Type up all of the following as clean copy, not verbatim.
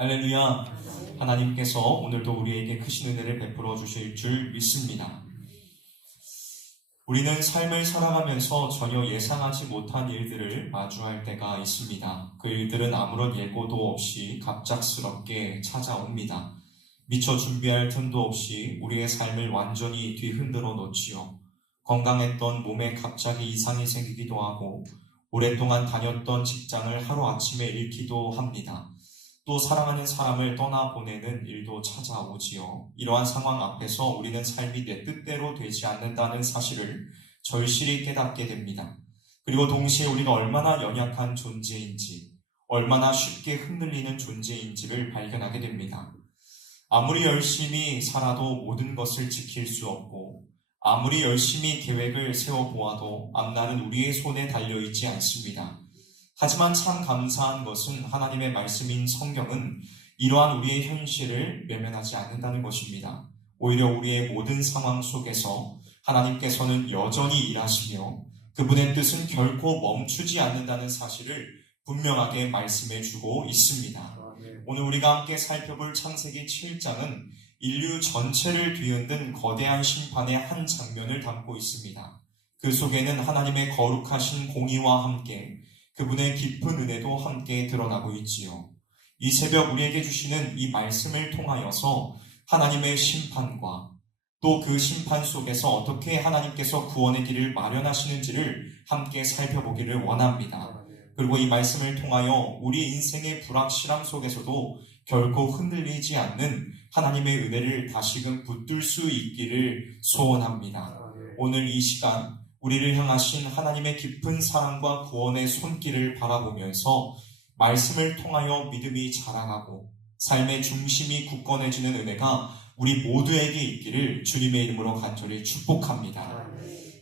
할렐루야. 하나님께서 오늘도 우리에게 크신 은혜를 베풀어 주실 줄 믿습니다. 우리는 삶을 살아가면서 전혀 예상하지 못한 일들을 마주할 때가 있습니다. 그 일들은 아무런 예고도 없이 갑작스럽게 찾아옵니다. 미처 준비할 틈도 없이 우리의 삶을 완전히 뒤흔들어 놓지요. 건강했던 몸에 갑자기 이상이 생기기도 하고 오랫동안 다녔던 직장을 하루아침에 잃기도 합니다. 또 사랑하는 사람을 떠나보내는 일도 찾아오지요. 이러한 상황 앞에서 우리는 삶이 내 뜻대로 되지 않는다는 사실을 절실히 깨닫게 됩니다. 그리고 동시에 우리가 얼마나 연약한 존재인지, 얼마나 쉽게 흔들리는 존재인지를 발견하게 됩니다. 아무리 열심히 살아도 모든 것을 지킬 수 없고, 아무리 열심히 계획을 세워보아도 앞날은 우리의 손에 달려있지 않습니다. 하지만 참 감사한 것은 하나님의 말씀인 성경은 이러한 우리의 현실을 외면하지 않는다는 것입니다. 오히려 우리의 모든 상황 속에서 하나님께서는 여전히 일하시며 그분의 뜻은 결코 멈추지 않는다는 사실을 분명하게 말씀해 주고 있습니다. 오늘 우리가 함께 살펴볼 창세기 7장은 인류 전체를 뒤흔든 거대한 심판의 한 장면을 담고 있습니다. 그 속에는 하나님의 거룩하신 공의와 함께 그분의 깊은 은혜도 함께 드러나고 있지요. 이 새벽 우리에게 주시는 이 말씀을 통하여서 하나님의 심판과 또 그 심판 속에서 어떻게 하나님께서 구원의 길을 마련하시는지를 함께 살펴보기를 원합니다. 그리고 이 말씀을 통하여 우리 인생의 불확실함 속에서도 결코 흔들리지 않는 하나님의 은혜를 다시금 붙들 수 있기를 소원합니다. 오늘 이 시간 우리를 향하신 하나님의 깊은 사랑과 구원의 손길을 바라보면서 말씀을 통하여 믿음이 자라나고 삶의 중심이 굳건해지는 은혜가 우리 모두에게 있기를 주님의 이름으로 간절히 축복합니다.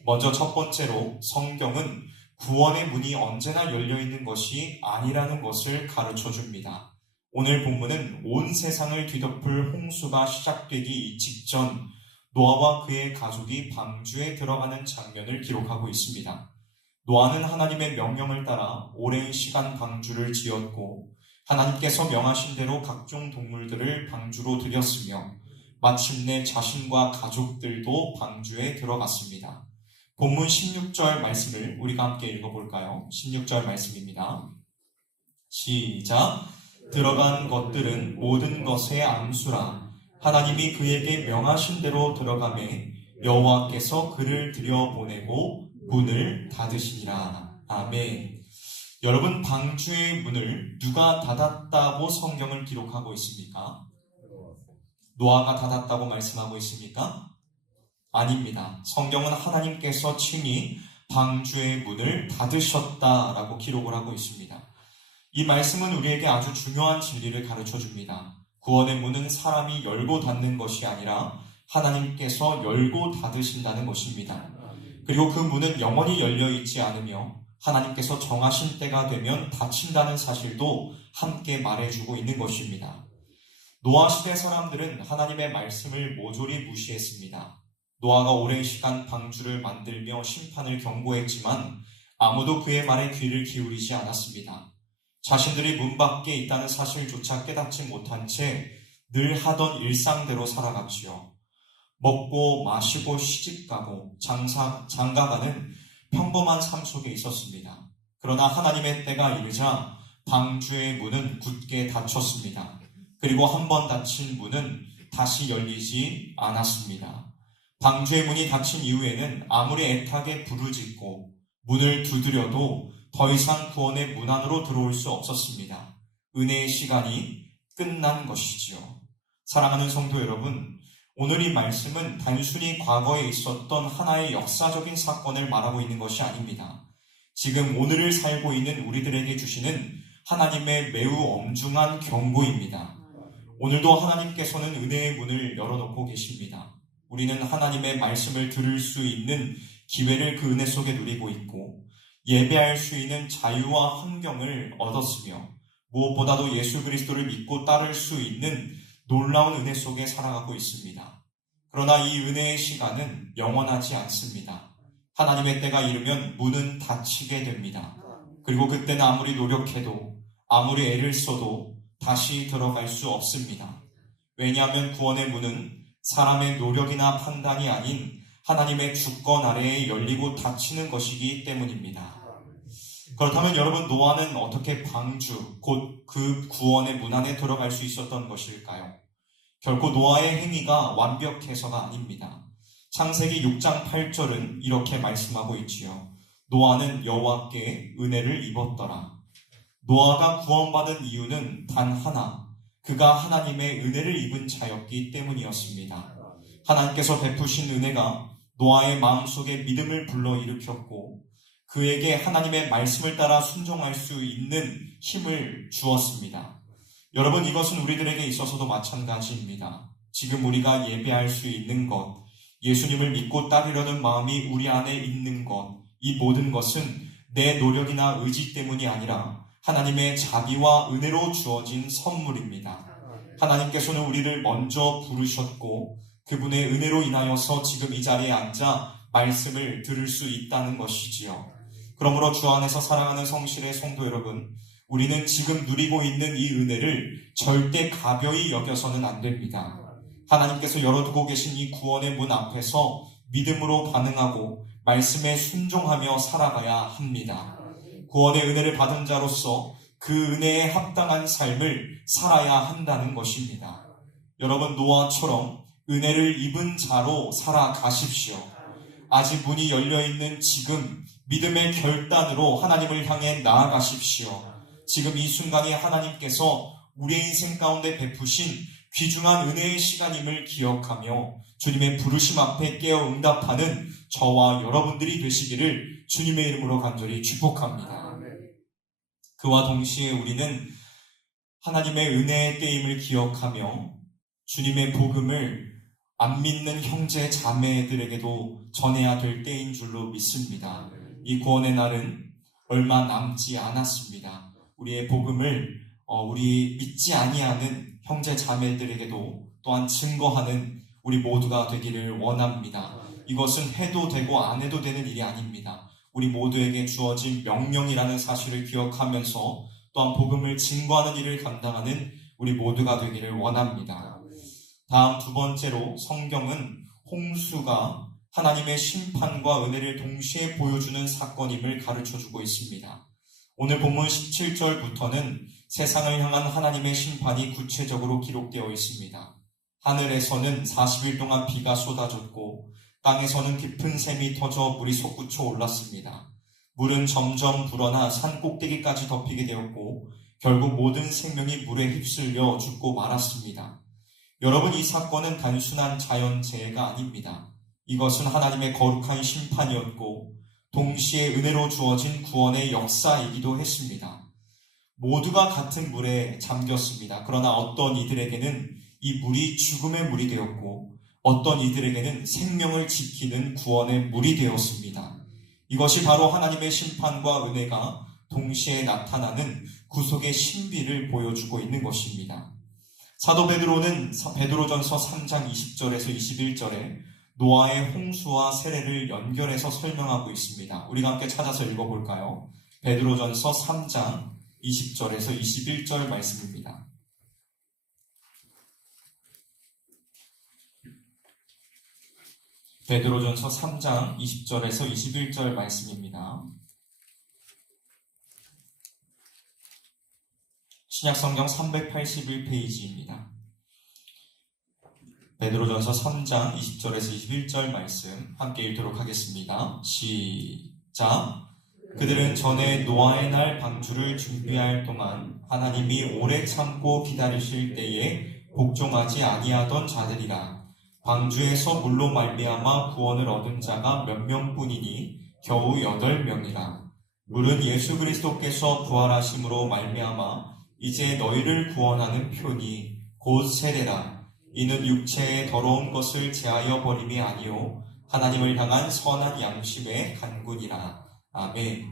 먼저 첫 번째로 성경은 구원의 문이 언제나 열려있는 것이 아니라는 것을 가르쳐 줍니다. 오늘 본문은 온 세상을 뒤덮을 홍수가 시작되기 직전 노아와 그의 가족이 방주에 들어가는 장면을 기록하고 있습니다. 노아는 하나님의 명령을 따라 오랜 시간 방주를 지었고 하나님께서 명하신 대로 각종 동물들을 방주로 들였으며 마침내 자신과 가족들도 방주에 들어갔습니다. 본문 16절 말씀을 우리가 함께 읽어볼까요? 16절 말씀입니다. 시작! 들어간 것들은 모든 것의 암수라. 하나님이 그에게 명하신 대로 들어가매 여호와께서 그를 들여보내고 문을 닫으시니라. 아멘. 여러분, 방주의 문을 누가 닫았다고 성경을 기록하고 있습니까? 노아가 닫았다고 말씀하고 있습니까? 아닙니다. 성경은 하나님께서 친히 방주의 문을 닫으셨다라고 기록을 하고 있습니다. 이 말씀은 우리에게 아주 중요한 진리를 가르쳐 줍니다. 구원의 문은 사람이 열고 닫는 것이 아니라 하나님께서 열고 닫으신다는 것입니다. 그리고 그 문은 영원히 열려있지 않으며 하나님께서 정하신 때가 되면 닫힌다는 사실도 함께 말해주고 있는 것입니다. 노아 시대 사람들은 하나님의 말씀을 모조리 무시했습니다. 노아가 오랜 시간 방주를 만들며 심판을 경고했지만 아무도 그의 말에 귀를 기울이지 않았습니다. 자신들이 문 밖에 있다는 사실조차 깨닫지 못한 채 늘 하던 일상대로 살아갔지요. 먹고 마시고 시집가고 장가가는 평범한 삶 속에 있었습니다. 그러나 하나님의 때가 이르자 방주의 문은 굳게 닫혔습니다. 그리고 한 번 닫힌 문은 다시 열리지 않았습니다. 방주의 문이 닫힌 이후에는 아무리 애타게 부르짖고 문을 두드려도 더 이상 구원의 문 안으로 들어올 수 없었습니다. 은혜의 시간이 끝난 것이지요. 사랑하는 성도 여러분, 오늘 이 말씀은 단순히 과거에 있었던 하나의 역사적인 사건을 말하고 있는 것이 아닙니다. 지금 오늘을 살고 있는 우리들에게 주시는 하나님의 매우 엄중한 경고입니다. 오늘도 하나님께서는 은혜의 문을 열어놓고 계십니다. 우리는 하나님의 말씀을 들을 수 있는 기회를 그 은혜 속에 누리고 있고 예배할 수 있는 자유와 환경을 얻었으며 무엇보다도 예수 그리스도를 믿고 따를 수 있는 놀라운 은혜 속에 살아가고 있습니다. 그러나 이 은혜의 시간은 영원하지 않습니다. 하나님의 때가 이르면 문은 닫히게 됩니다. 그리고 그때는 아무리 노력해도 아무리 애를 써도 다시 들어갈 수 없습니다. 왜냐하면 구원의 문은 사람의 노력이나 판단이 아닌 하나님의 주권 아래에 열리고 닫히는 것이기 때문입니다. 그렇다면 여러분, 노아는 어떻게 방주, 곧 그 구원의 문 안에 들어갈 수 있었던 것일까요? 결코 노아의 행위가 완벽해서가 아닙니다. 창세기 6장 8절은 이렇게 말씀하고 있지요. 노아는 여호와께 은혜를 입었더라. 노아가 구원받은 이유는 단 하나, 그가 하나님의 은혜를 입은 자였기 때문이었습니다. 하나님께서 베푸신 은혜가 노아의 마음속에 믿음을 불러일으켰고 그에게 하나님의 말씀을 따라 순종할 수 있는 힘을 주었습니다. 여러분, 이것은 우리들에게 있어서도 마찬가지입니다. 지금 우리가 예배할 수 있는 것, 예수님을 믿고 따르려는 마음이 우리 안에 있는 것, 이 모든 것은 내 노력이나 의지 때문이 아니라 하나님의 자비와 은혜로 주어진 선물입니다. 하나님께서는 우리를 먼저 부르셨고 그분의 은혜로 인하여서 지금 이 자리에 앉아 말씀을 들을 수 있다는 것이지요. 그러므로 주 안에서 사랑하는 성실의 성도 여러분, 우리는 지금 누리고 있는 이 은혜를 절대 가벼이 여겨서는 안 됩니다. 하나님께서 열어두고 계신 이 구원의 문 앞에서 믿음으로 반응하고 말씀에 순종하며 살아가야 합니다. 구원의 은혜를 받은 자로서 그 은혜에 합당한 삶을 살아야 한다는 것입니다. 여러분, 노아처럼 은혜를 입은 자로 살아가십시오. 아직 문이 열려있는 지금 믿음의 결단으로 하나님을 향해 나아가십시오. 지금 이 순간에 하나님께서 우리의 인생 가운데 베푸신 귀중한 은혜의 시간임을 기억하며 주님의 부르심 앞에 깨어 응답하는 저와 여러분들이 되시기를 주님의 이름으로 간절히 축복합니다. 그와 동시에 우리는 하나님의 은혜의 때임을 기억하며 주님의 복음을 안 믿는 형제 자매들에게도 전해야 될 때인 줄로 믿습니다. 이 구원의 날은 얼마 남지 않았습니다. 우리의 복음을 우리 믿지 아니하는 형제 자매들에게도 또한 증거하는 우리 모두가 되기를 원합니다. 이것은 해도 되고 안 해도 되는 일이 아닙니다. 우리 모두에게 주어진 명령이라는 사실을 기억하면서 또한 복음을 증거하는 일을 감당하는 우리 모두가 되기를 원합니다. 다음 두 번째로 성경은 홍수가 하나님의 심판과 은혜를 동시에 보여주는 사건임을 가르쳐주고 있습니다. 오늘 본문 17절부터는 세상을 향한 하나님의 심판이 구체적으로 기록되어 있습니다. 하늘에서는 40일 동안 비가 쏟아졌고 땅에서는 깊은 샘이 터져 물이 솟구쳐 올랐습니다. 물은 점점 불어나 산 꼭대기까지 덮이게 되었고 결국 모든 생명이 물에 휩쓸려 죽고 말았습니다. 여러분, 이 사건은 단순한 자연재해가 아닙니다. 이것은 하나님의 거룩한 심판이었고 동시에 은혜로 주어진 구원의 역사이기도 했습니다. 모두가 같은 물에 잠겼습니다. 그러나 어떤 이들에게는 이 물이 죽음의 물이 되었고 어떤 이들에게는 생명을 지키는 구원의 물이 되었습니다. 이것이 바로 하나님의 심판과 은혜가 동시에 나타나는 구속의 신비를 보여주고 있는 것입니다. 사도 베드로는 베드로전서 3장 20절에서 21절에 노아의 홍수와 세례를 연결해서 설명하고 있습니다. 우리가 함께 찾아서 읽어볼까요? 베드로전서 3장 20절에서 21절 말씀입니다. 베드로전서 3장 20절에서 21절 말씀입니다. 신약성경 381페이지입니다. 베드로전서 3장 20절에서 21절 말씀 함께 읽도록 하겠습니다. 시작! 그들은 전에 노아의 날 방주를 준비할 동안 하나님이 오래 참고 기다리실 때에 복종하지 아니하던 자들이라. 방주에서 물로 말미암아 구원을 얻은 자가 몇 명뿐이니 겨우 8명이라. 물은 예수 그리스도께서 부활하심으로 말미암아 이제 너희를 구원하는 표니 곧 세례라. 이는 육체의 더러운 것을 제하여 버림이 아니요 하나님을 향한 선한 양심의 간군이라. 아멘.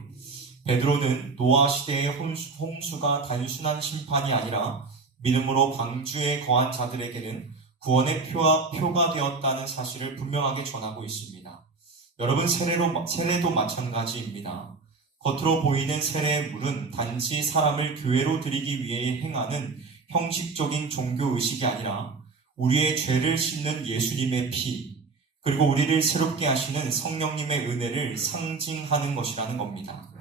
베드로는 노아 시대의 홍수가 단순한 심판이 아니라 믿음으로 방주에 거한 자들에게는 구원의 표가 되었다는 사실을 분명하게 전하고 있습니다. 여러분, 세례도 마찬가지입니다. 겉으로 보이는 세례의 물은 단지 사람을 교회로 들이기 위해 행하는 형식적인 종교 의식이 아니라 우리의 죄를 씻는 예수님의 피, 그리고 우리를 새롭게 하시는 성령님의 은혜를 상징하는 것이라는 겁니다.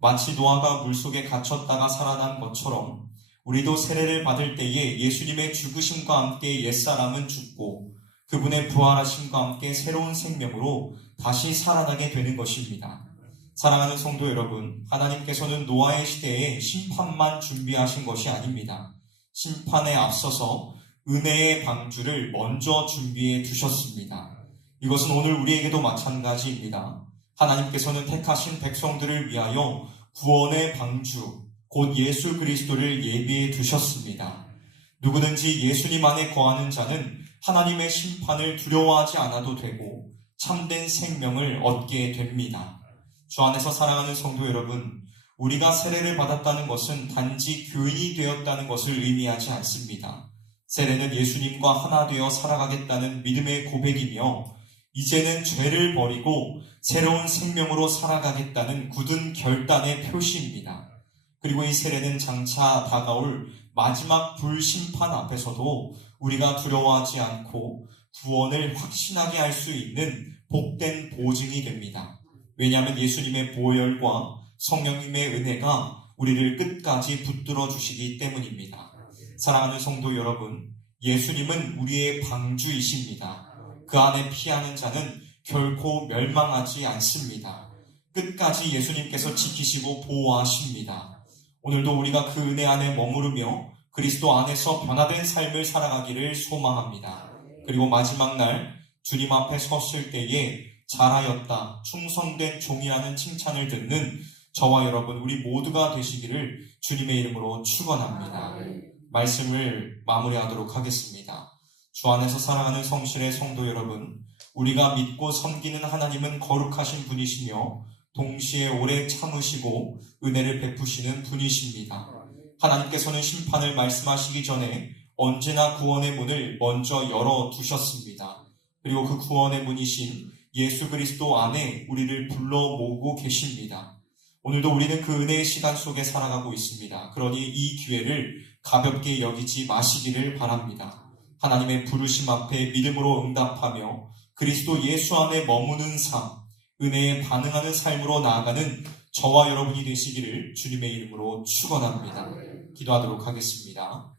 마치 노아가 물속에 갇혔다가 살아난 것처럼 우리도 세례를 받을 때에 예수님의 죽으심과 함께 옛사람은 죽고 그분의 부활하심과 함께 새로운 생명으로 다시 살아나게 되는 것입니다. 사랑하는 성도 여러분, 하나님께서는 노아의 시대에 심판만 준비하신 것이 아닙니다. 심판에 앞서서 은혜의 방주를 먼저 준비해 두셨습니다. 이것은 오늘 우리에게도 마찬가지입니다. 하나님께서는 택하신 백성들을 위하여 구원의 방주, 곧 예수 그리스도를 예비해 두셨습니다. 누구든지 예수님 안에 거하는 자는 하나님의 심판을 두려워하지 않아도 되고 참된 생명을 얻게 됩니다. 주 안에서 사랑하는 성도 여러분, 우리가 세례를 받았다는 것은 단지 교인이 되었다는 것을 의미하지 않습니다. 세례는 예수님과 하나 되어 살아가겠다는 믿음의 고백이며 이제는 죄를 버리고 새로운 생명으로 살아가겠다는 굳은 결단의 표시입니다. 그리고 이 세례는 장차 다가올 마지막 불심판 앞에서도 우리가 두려워하지 않고 구원을 확신하게 할 수 있는 복된 보증이 됩니다. 왜냐하면 예수님의 보혈과 성령님의 은혜가 우리를 끝까지 붙들어 주시기 때문입니다. 사랑하는 성도 여러분, 예수님은 우리의 방주이십니다. 그 안에 피하는 자는 결코 멸망하지 않습니다. 끝까지 예수님께서 지키시고 보호하십니다. 오늘도 우리가 그 은혜 안에 머무르며 그리스도 안에서 변화된 삶을 살아가기를 소망합니다. 그리고 마지막 날 주님 앞에 섰을 때에 잘하였다, 충성된 종이라는 칭찬을 듣는 저와 여러분 우리 모두가 되시기를 주님의 이름으로 축원합니다. 말씀을 마무리하도록 하겠습니다. 주 안에서 사랑하는 성실의 성도 여러분, 우리가 믿고 섬기는 하나님은 거룩하신 분이시며 동시에 오래 참으시고 은혜를 베푸시는 분이십니다. 하나님께서는 심판을 말씀하시기 전에 언제나 구원의 문을 먼저 열어두셨습니다. 그리고 그 구원의 문이신 예수 그리스도 안에 우리를 불러 모으고 계십니다. 오늘도 우리는 그 은혜의 시간 속에 살아가고 있습니다. 그러니 이 기회를 가볍게 여기지 마시기를 바랍니다. 하나님의 부르심 앞에 믿음으로 응답하며 그리스도 예수 안에 머무는 삶, 은혜에 반응하는 삶으로 나아가는 저와 여러분이 되시기를 주님의 이름으로 축원합니다. 기도하도록 하겠습니다.